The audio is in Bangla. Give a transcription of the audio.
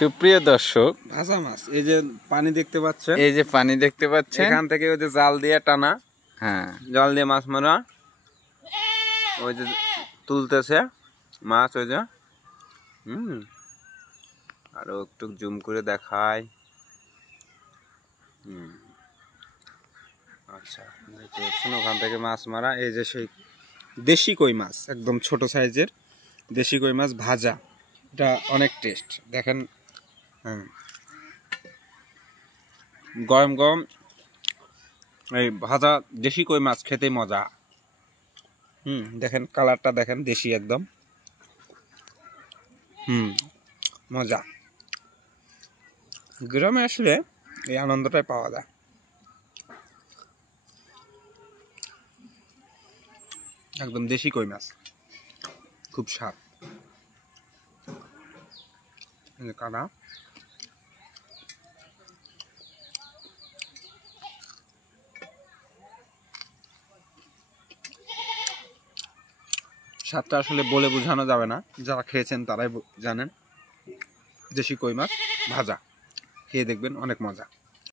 সুপ্রিয় দর্শক, ভাজা মাছ, এই যে পানি দেখতে পাচ্ছেন, এই যে পানি দেখতে পাচ্ছেন, এখান থেকে ওই যে জাল দিয়ে টানা, হ্যাঁ জাল দিয়ে মাছ মারা, ওই যে তুলতেছে মাছ, ওই যে আরো একটু জুম করে দেখায়। আচ্ছা, দেখতে পাচ্ছেন ওখান থেকে মাছ মারা। এই যে সেই দেশি কই মাছ, একদম ছোট সাইজের দেশি কই মাছ ভাজা, এটা অনেক টেস্ট। দেখেন, গরম গরম এই ভাজা দেশি কই মাছ খেতে মজা। দেখেন কালারটা, দেখেন দেশি একদম। মজা। গ্রামে আসলে এই আনন্দটাই পাওয়া যায়। একদম দেশি কই মাছ, খুব স্বাদ। কানা স্বাদটা আসলে বলে বোঝানো যাবে না, যারা খেয়েছেন তারাই জানেন। দেশি কই মাছ ভাজা খেয়ে দেখবেন, অনেক মজা।